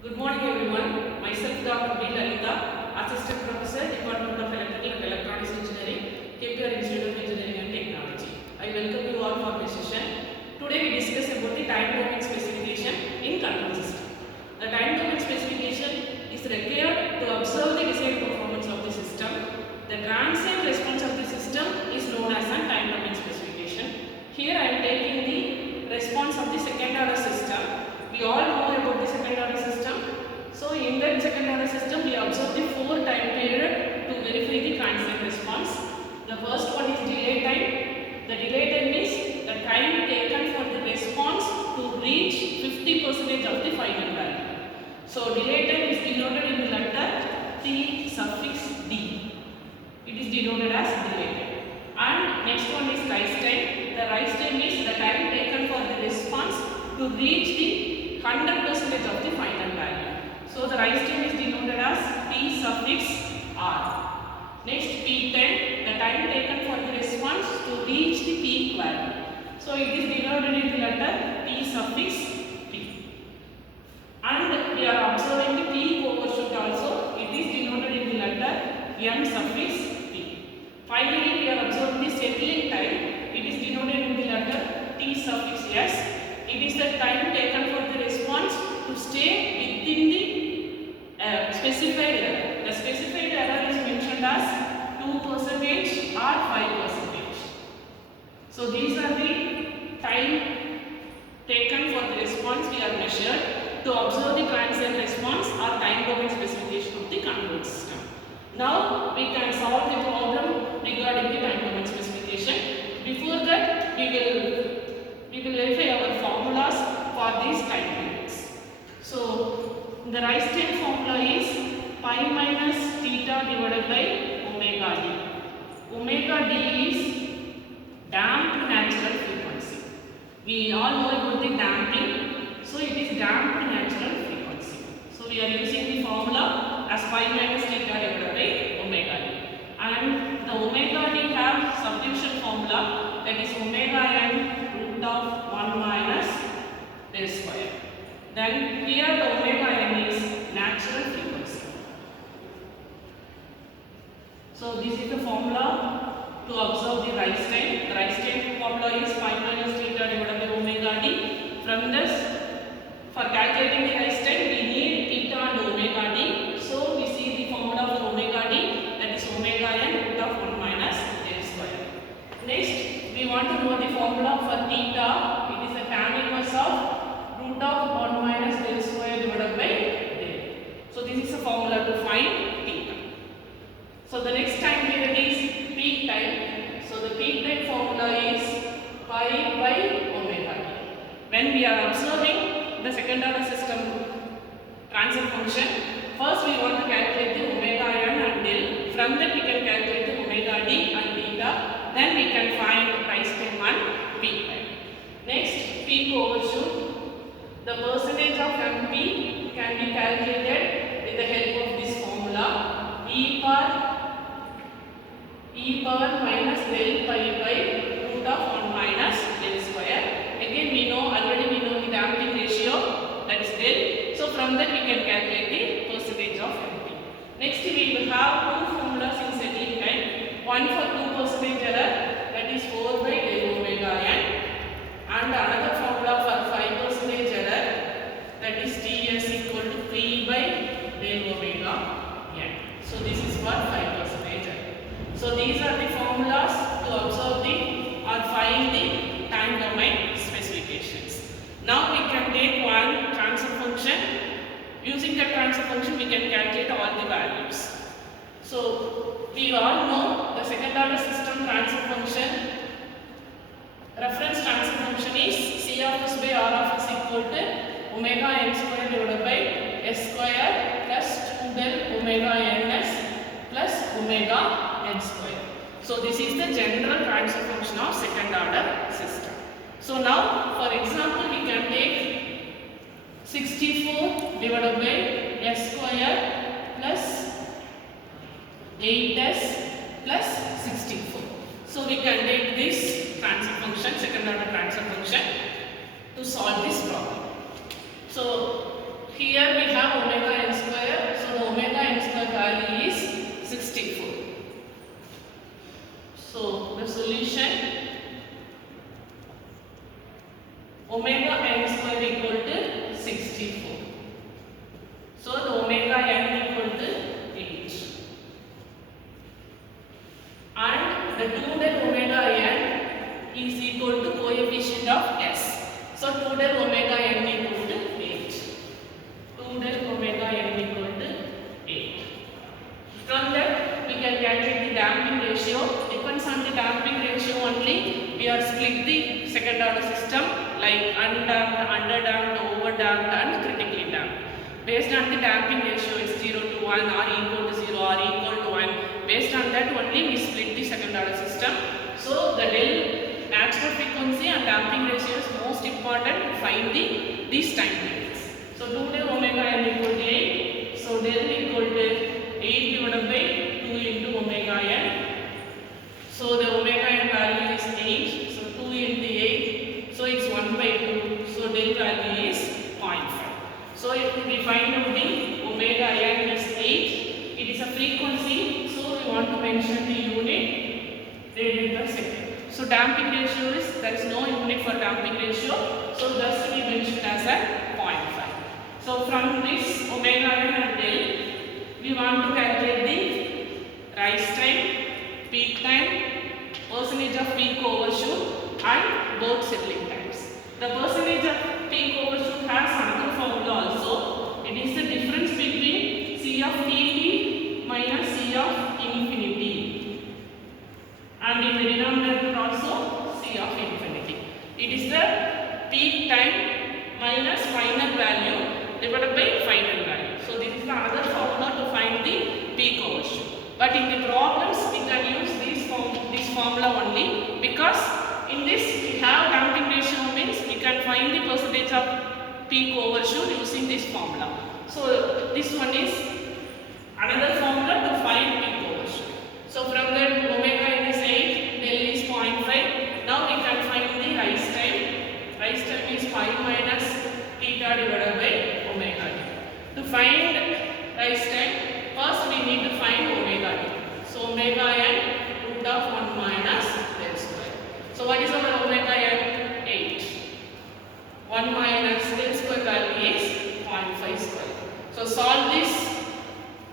Good morning everyone. Myself Dr.B.Lalitha, Assistant Professor, Department of Electrical and Electronics Engineering, KPR Institute of Engineering and Technology. I welcome you all for my session. Today we discuss about the time domain specification in control system. The time domain specification is required to observe the desired performance of the system. The transient response of the system is known as a time domain specification. Here I am taking the response of the second order system. We all know about the second order system. So in that second order system we observe the 4 time period to verify the transient response. The first one is delay time. The delay time is the time taken for the response to reach 50% of the final value. So delay time is denoted in the letter T suffix D. It is denoted as delay time. And next one is rise time. The rise time is the time taken for the response to reach the 100% of the final value. So the rise time is denoted as P suffix R. Next peak time, the time taken for the response to reach the peak value. So it is denoted in the letter T suffix P. And we are observing the peak overshoot also. It is denoted in the letter M suffix P. Finally, we are observing the settling time. It is denoted in the letter T suffix S. It is the time taken for the response to stay within the specified error. The specified error is mentioned as 2% or 5%. So these are the time taken for the response we are measured to observe the transient response or time domain specification of the control system. Now we can solve the problem regarding the time domain specification. Before that we will verify our formulas for these time periods. So the rise time formula is pi minus theta divided by omega d. Omega d is damped natural frequency. We all know about the damping. So it is damped natural frequency. So we are using the formula as pi minus theta divided by omega d. And the omega d have substitution formula, that is omega n of 1 minus del square. Then here the omega n is natural frequency. So this is the formula to observe the rise time. The rise time formula is pi minus theta divided by omega d. From this, for calculating the rise time we need theta and omega d. So we see the formula for omega d, that is omega n root of 1 minus del square. Next, we want to know the formula for theta. It is a tan inverse of root of 1 minus del square divided by del. So this is a formula to find theta. So the next time period is peak time. So the peak time formula is pi by omega t. When we are observing the second order system transfer function, first we want to calculate the omega n and del. From that we can calculate the omega d and theta. Then we can find rise time and peak time. Next, peak overshoot. The percentage of MP can be calculated with the help of this formula, e power minus del pi by root of 1 minus del square. Again already we know the damping ratio, that is del. So from that we can calculate the percentage of MP. Next we will have two formulas in settling time. One for 2% error, that is 4 by del omega n, and another formula for 5% error, that is Ts equal to 3 by del omega n. So this is for 5% error. So these are the formulas to observe or find the time domain specifications. Now we can take one transfer function. Using the transfer function we can calculate all the values. So we all know the second order system transfer function. Reference transfer function is C of s by R of s equal to omega n square divided by s square plus 2 del omega ns plus omega n square. So this is the general transfer function of second order system. So now for example we can take 64 divided by s square plus 8s plus 64. So we can take this transfer function, second order transfer function, to solve this problem. So here we have solution, omega n square equal to 64. So the omega n equal to 8. And the 2 del omega n is equal to coefficient of s. So 2 del omega n equal to 8. 2 del omega n equal to 8. From that we can calculate the damping ratio. Depends on the damping ratio only. We are split the second order system like undamped, underdamped, overdamped and critically damped. Based on the damping ratio is 0 to 1 or equal to 0 or equal to 1. Based on that only we split the second order system. So the del natural frequency and damping ratio is most important to find these time periods. So 2 del omega n equal to 8. So del equal to 8 divided by 2 into omega n. So the omega n value is 8. So 2 into 8. So it's 1 by 2. So del value is 0.5. So if we find out the omega n is 8, it is a frequency. So we want to mention the unit radian per second. So damping ratio is, there is no unit for damping ratio. So just we mentioned as a 0.5. So from this omega n and del, we want to calculate the rise time, peak time, percentage of peak overshoot and both settling times. The percentage of peak overshoot has another formula also. It is the difference between C of T minus C of infinity. And in the denominator also C of infinity. It is the peak time minus final value divided by final value. So this is the other formula to find the peak overshoot. But in the problems we can use this formula only, because in this we have damping ratio means we can find the percentage of peak overshoot using this formula. So this one is another formula to find peak overshoot. So from that omega n is 8, del is 0.5. Now we can find the rise time. Rise time is 5 minus theta divided by omega t. To find rise time, first we need to find omega t. So omega n root of 1 minus del square. So what is our omega n? 8. 1 minus del square value is 0.5 square. So solve this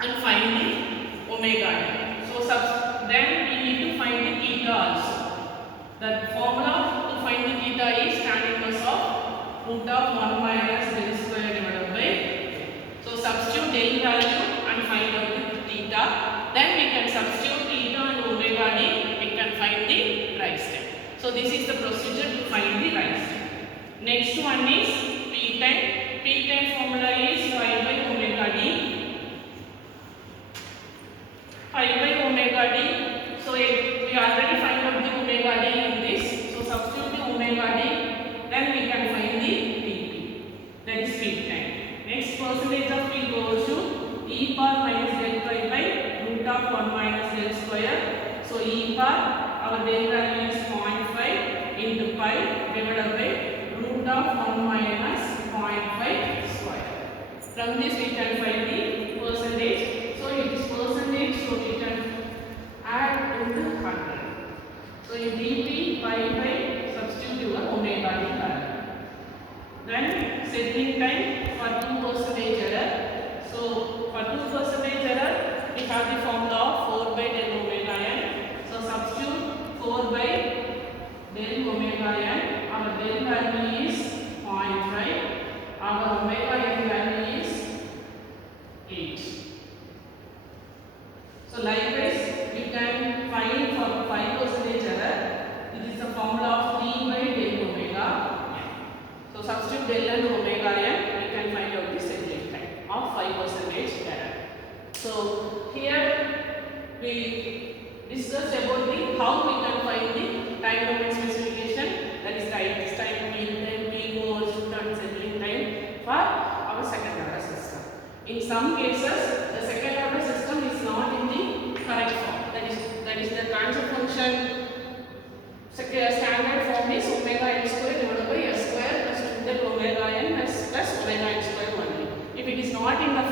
and find the omega n. So then we need to find the theta also. The formula to find the theta is tan inverse of root of 1 minus del square divided by 8. So substitute del value and find out the theta. Then we can substitute theta and omega d. We can find the rise time. So this is the procedure to find the rise time. Next one is peak time. Peak time formula is 5 by omega d. 5 by omega d. So we already find out the omega d in this. So substitute the omega d. Then we can find the peak. That is peak time. Next, percentage of peak overshoot. E power minus del pi by root of 1 minus del square. So E power, our del value is 0.5 into pi divided by root of 1 minus 0.5 square. From this we can find the percentage. So it is percentage, so we can add into 100. So you dp pi by substitute your omega d value. Then settling time for 2% error. So for 2% error, we have the formula of 4 by del omega n. So substitute 4 by del omega n. Our del value is 0.5. Our omega n value is 8. So likewise, we can find for 5% error. This is the formula of 3 by del omega n. So substitute del and omega n, we can find out the settling time of 5% error. So here we discussed about the how we can find the time domain specification, that is time, mean time, peak overshoot and settling time for our second order system. In some cases, the second order system is not in the correct form. That is the transfer function standard form is omega n square divided by s square plus 2 del omega n plus omega n square only. If it is not in the